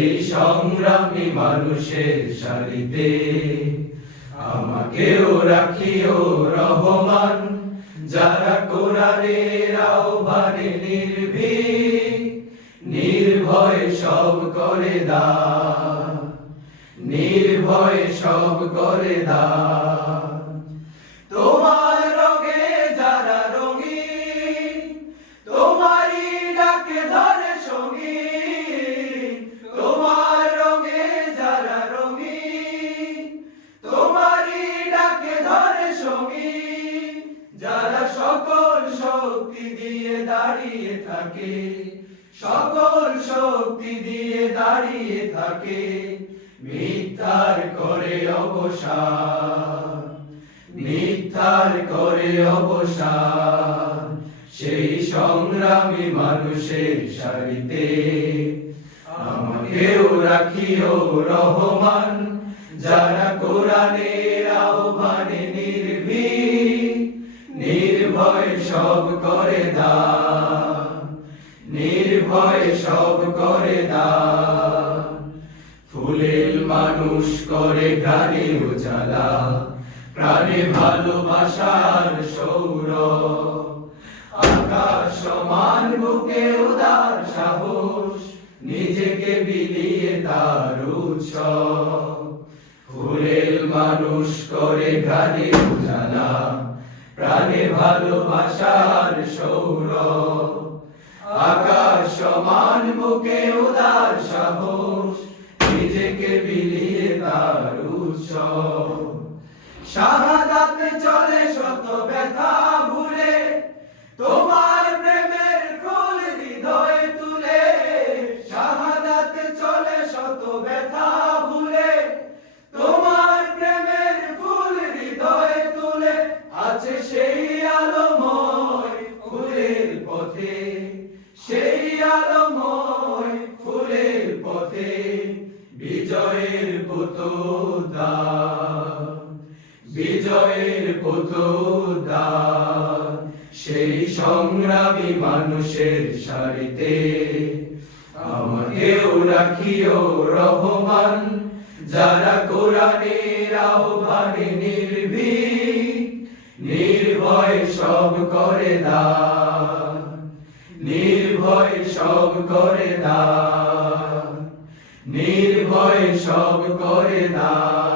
এই সংগ্রামী মানুষের সারিতে আমাকেও রাখিও রহমান, যারা কোরআনের আহ্বানে নির্ভীক নির্ভয়ে সব করে দান, নির্ভয়ে সব করে দান। তোমার রঙে যারা রঙিন, তোমারই ডাকে ধরে সঙ্গী। তোমার রঙে যারা রঙিন, তোমারই ডাকে ধরে সঙ্গী। যারা সকল শক্তি দিয়ে দাঁড়িয়ে থাকে, সকল শক্তি দিয়ে দাঁড়িয়ে থাকে, মিথ্যার করে অবসান, মিথ্যার করে অবসান। সেই সংগ্রামী মানুষের সারিতে আমাকেও রাখিও রহমান, যারা কোরআনের আহ্বানে নির্ভীক নির্ভয় সব করে দান, নির্ভয় সব করে দান। ফুলের মানুষ করে ঘ্রাণে উজালা, প্রাণে ভালোবাসার সৌরভ। আকাশ সমান বুকে উদার সাহস, নিজেকে বিলিয়ে তার উৎসব। ফুলের মানুষ করে ঘ্রাণে উজালা, প্রাণে ভালোবাসার সৌরভ। আকাশ সমান বুকে উদার সাহস, নিজেকে বিলিয়ে তার উৎসব। শাহাদাতে চলে শত ব্যথা ভুলে, তোমার প্রেমের ফুল হৃদয় তুলে। শাহাদাতে চলে শত ব্যথা ভুলে, তোমার প্রেমের ফুল হৃদয় তুলে। আছে সেই আলোময় ফুলের পথে, সেই আলোময় ফুলের পথে, বিজয়ের পতোদ্যান, বিজয়ের পতোদ্যান। সেই সংগ্রামী মানুষের সারিতে আমাকেও রাখিও রহমান, যারা কোরআনের আহ্বানে নির্ভীক নির্ভয় সব করে দান, নির্ভয় সব করে দান, নির্ভয় সব করে দান।